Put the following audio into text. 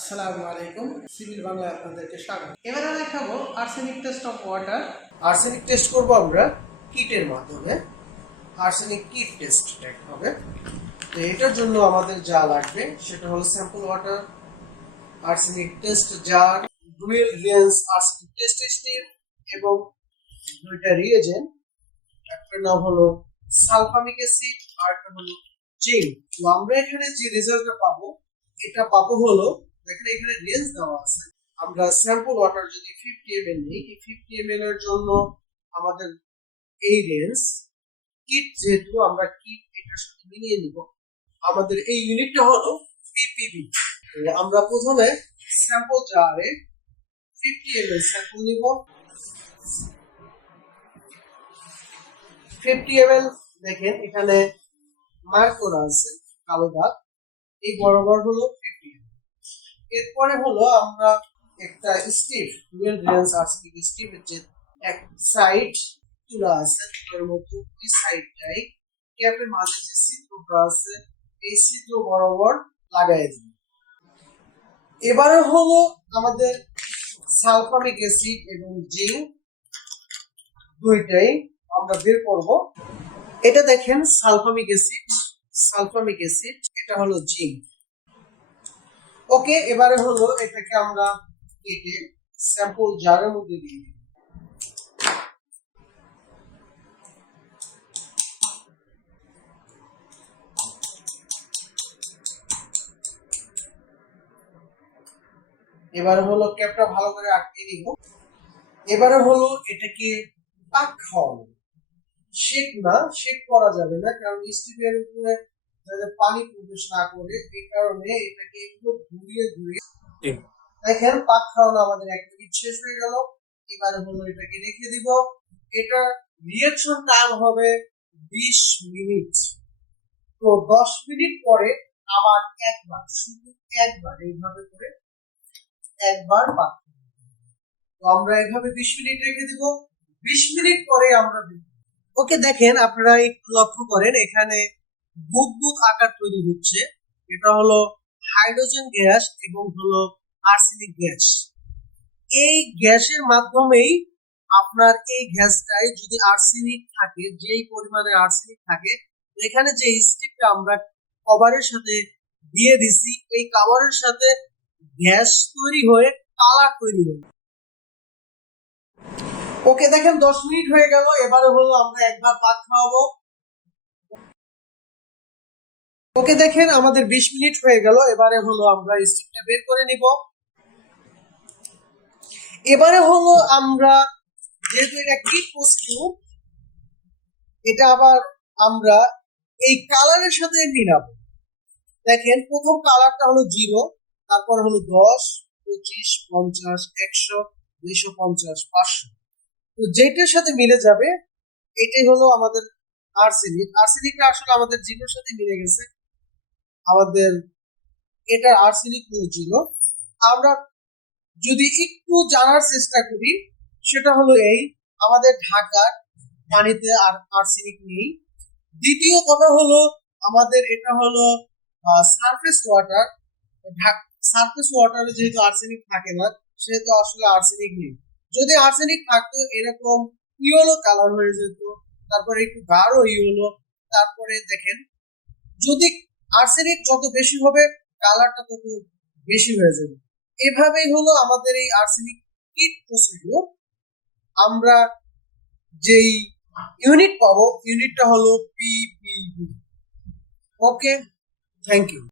আসসালামু আলাইকুম, সিভিল বাংলায় আপনাদেরকে স্বাগত। এবারে দেখাবো arsenic test of water. Arsenic test করব আমরা কিটের মাধ্যমে। আর্সেনিক কিট টেস্ট হবে। তো এটার জন্য আমাদের যা লাগবে সেটা হলো sample water, arsenic test jar, dual lens arsenic test strip এবং দুইটা রিয়েজেন্ট। একটা নাম হলো সালফামিক অ্যাসিড আর একটা হলো জিঙ্ক। তো আমরা এখানে যে রেজাল্টটা পাবো এটা পাবো হলো, দেখেন এখানে রেঞ্জ দেওয়া আছে। আমরা স্যাম্পল ওয়াটার যদি 50 ml নিই, এই 50 ml এর জন্য আমাদের এই রেঞ্জ। কিট যেহেতু আমরা কিট এটার সাথে মিলিয়ে নিব, আমাদের এই ইউনিটটা হলো ppb। আমরা প্রথমে স্যাম্পল জারে 50 ml স্যাম্পল নিব। 50 ml দেখেন এখানে মার্ক করা আছে কালো দাগ, এই বরাবর হলো 50 ml। এরপরে হলো আমরা একটা স্টিপ, ডুয়াল রেঞ্জ আর্সেনিক স্টিপের যে এক সাইড তুলা আছে তার মতো ওই সাইডটাই ক্যাপের মাঝে যে ছিদ্রটা আছে এই ছিদ্র বরাবর লাগাই দিই। এবারে হলো আমাদের সালফামিক অ্যাসিড এবং জিঙ্ক দুইটাই আমরা বের করব। এটা দেখেন সালফামিক অ্যাসিড, সালফামিক অ্যাসিড, এটা হলো জিঙ্ক। ওকে, এবারে হলো এটাকে আমরা কেটে স্যাম্পল জারের মধ্যে দিয়ে দিই। এবারে হলো ক্যাপটা ভালো করে আটকে দিব। এবারে হলো এটাকে পাক খাওয়ানো, শেক না, শেক করা যাবে না, কারণ স্টিমের উপরে যাতে পানি প্রবেশ না করে এই কারণে এটাকে একটু ঘুরিয়ে ঘুরিয়ে দেখেন পাক খাওয়ানো আমাদের 1 মিনিট শেষ হয়ে গেল। এবারে হলো এটাকে রেখে দিব। এটা রিঅ্যাকশন টাইম হবে 20 মিনিট। তো 10 মিনিট পরে আবার একবার, শুধু একবার এইভাবে করে একবার পাক। তো আমরা এইভাবে 20 মিনিট রেখে দিব। 20 মিনিট পরে আমরা ওকে দেখেন আপনারা একটু লক্ষ্য করেন এখানে বুদবুদ আকার তৈরি হচ্ছে। এটা হলো হাইড্রোজেন গ্যাস এবং হলো আর্সেনিক গ্যাস। এই গ্যাসের মাধ্যমেই আপনার এই গ্যাসটাই যদি আর্সেনিক থাকে, যেই পরিমাণে আর্সেনিক থাকে, এখানে যে স্টিপটা আমরা কভারের সাথে দিয়ে দিছি এই কভারের সাথে গ্যাস তৈরি হয়ে কালার তৈরি হবে। ওকে দেখেন 10 মিনিট হয়ে গেল। এবারে হলো আমরা একবার পাক খাওয়াবো। ওকে দেখেন আমাদের 20 মিনিট হয়ে গেল। এবারে হলো আমরা স্টিকটা বের করে নিব। এবারে হলো আমরা যেহেতু এটা কিট প্রস্তুত, এটা আবার আমরা এই কালারের সাথে মিলাবো। দেখেন প্রথম কালারটা হলো 0, তারপর হলো 10, 25, 50, 100, 250, 500। তো যেটার সাথে মিলে যাবে এটাই হলো আমাদের আর্সেনিক। আর্সেনিকটা আসলে আমাদের জিরোর সাথে মিলে গেছে, আমাদের এটা আর্সেনিক হলো 0। আমরা যদি একটু জানার চেষ্টা করি সেটা হলো এই, আমাদের ঢাকার পানিতে আর্সেনিক নেই। দ্বিতীয় কথা হলো আমাদের এটা হলো সারফেস ওয়াটার। সারফেস ওয়াটারে যেহেতু আর্সেনিক থাকে না সেহেতু আসলে আর্সেনিক নেই। যদি আর্সেনিক থাকতো এরকম ইয়েলো কালার হয়ে যেত, তারপরে একটু গাঢ় ইয়েলো। তারপরে দেখেন যদি আর্সেনিক যত বেশি হবে কালারটা তত বেশি হয়ে যাবে। এভাবেই হলো আমাদের এই আর্সেনিক কিট প্রসিডিউর। আমরা যেই ইউনিট পাবো ইউনিটটা হলো পিপিবি। Okay, thank you.